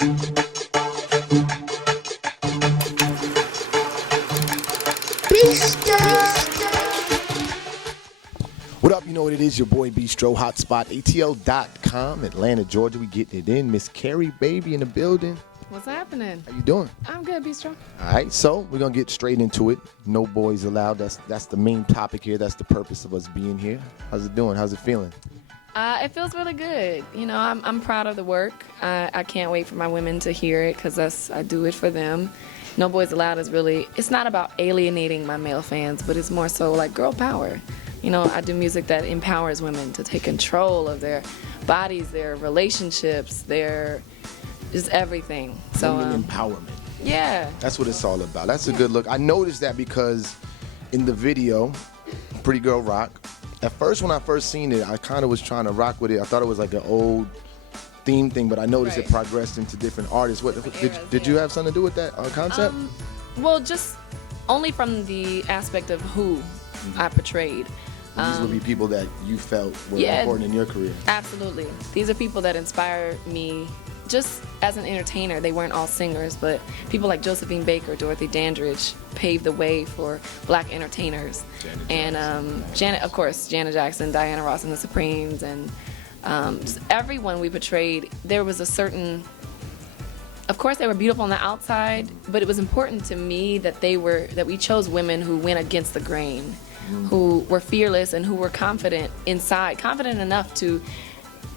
What up? You know what it is, your boy Beestroh, hotspot, ATL.com, Atlanta, Georgia. We getting it in. Miss Keri, baby, in the building. What's happening? How you doing? I'm good, Beestroh. All right, so we're going to get straight into it. No boys allowed. That's the main topic here. That's the purpose of us being here. How's it doing? How's it feeling? It feels really good. You know, I'm proud of the work. I can't wait for my women to hear it because I do it for them. No Boys Allowed is really, it's not about alienating my male fans, but it's more so like girl power. You know, I do music that empowers women to take control of their bodies, their relationships, their just everything. So Women empowerment. Yeah. That's what it's all about. That's a good look. I noticed that because in the video, Pretty Girl Rock, at first when I first seen it, I kind of was trying to rock with it. I thought it was like an old theme thing, but I noticed it progressed into different artists. What did you have something to do with that concept? Well, just only from the aspect of who I portrayed. These would be people that you felt were important in your career. Absolutely. These are people that inspire me just as an entertainer. They weren't all singers, but people like Josephine Baker, Dorothy Dandridge paved the way for black entertainers. Janet, of course, Janet Jackson, Diana Ross and the Supremes, and just everyone we portrayed. There was a certain, of course they were beautiful on the outside, but it was important to me that we chose women who went against the grain, who were fearless and who were confident inside, confident enough to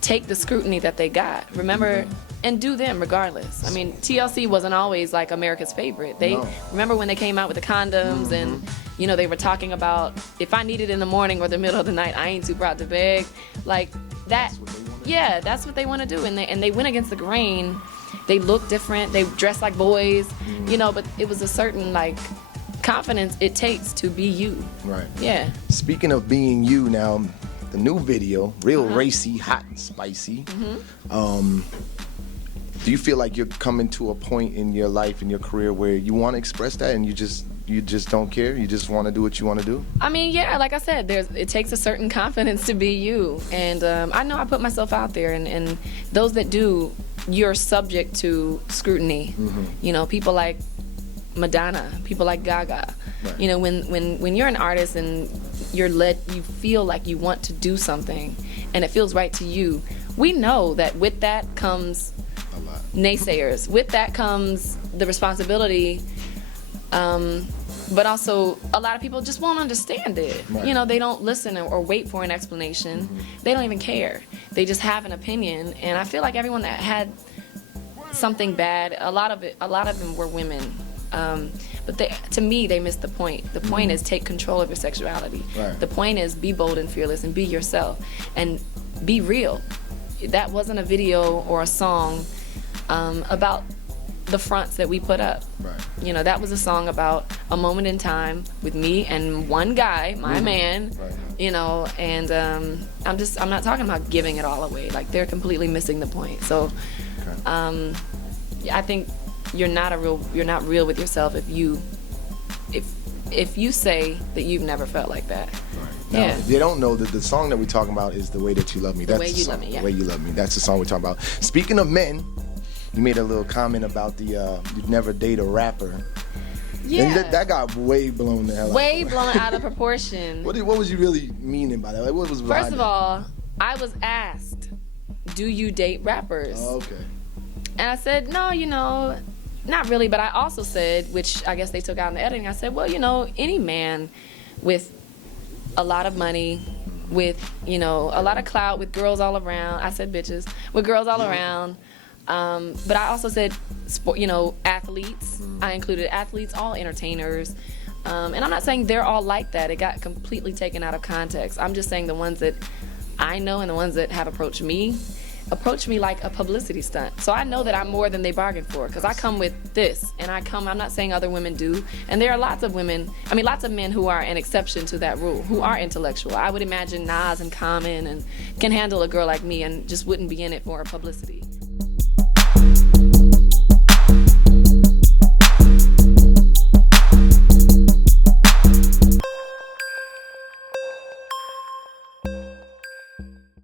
take the scrutiny that they got, remember, and do them regardless. I mean, TLC wasn't always like America's favorite. Remember when they came out with the condoms and, you know, they were talking about, if I need it in the morning or the middle of the night, I ain't too proud to beg. Like that, that's what they want to do. And they went against the grain. They looked different. They dressed like boys, you know, but it was a certain like confidence it takes to be you. Right. Yeah. Speaking of being you now, the new video, real racy, hot and spicy. Do you feel like you're coming to a point in your life, in your career, where you want to express that and you just don't care? You just want to do what you want to do? I mean, yeah, like I said, it takes a certain confidence to be you. And I know I put myself out there, and those that do, you're subject to scrutiny. You know, people like Madonna, people like Gaga. Right. You know, when you're an artist and you feel like you want to do something and it feels right to you, we know that with that comes naysayers. With that comes the responsibility, but also a lot of people just won't understand it. Right. You know, they don't listen or wait for an explanation. They don't even care. They just have an opinion, and I feel like everyone that had something bad, a lot of them were women. But to me, they missed the point. The point is take control of your sexuality. Right. The point is be bold and fearless and be yourself and be real. That wasn't a video or a song about the fronts that we put up. Right. You know, that was a song about a moment in time with me and one guy, my man. Right. You know, and I'm not talking about giving it all away. Like, they're completely missing the point. So, I think you're not real with yourself if you say that you've never felt like that. Right. Now, they don't know that the song that we're talking about is The Way That You Love Me. The Way You Love Me, yeah. The Way You Love Me. That's the song we're talking about. Speaking of men, you made a little comment about you'd never date a rapper. Yeah. And that got way blown the hell out. Way blown out of proportion. What was you really meaning by that? Like, what was behind First of all, I was asked, do you date rappers? Oh, okay. And I said, no, you know, not really, but I also said, which I guess they took out in the editing, I said, well, you know, any man with a lot of money, with, you know, a lot of clout, with girls all around, I said bitches, with girls all around, but I also said, you know, athletes. I included athletes, all entertainers, and I'm not saying they're all like that. It got completely taken out of context. I'm just saying the ones that I know and the ones that have approached me like a publicity stunt. So I know that I'm more than they bargained for, because I come with this, and I'm not saying other women do, and there are lots of men who are an exception to that rule, who are intellectual. I would imagine Nas and Common and can handle a girl like me and just wouldn't be in it for publicity.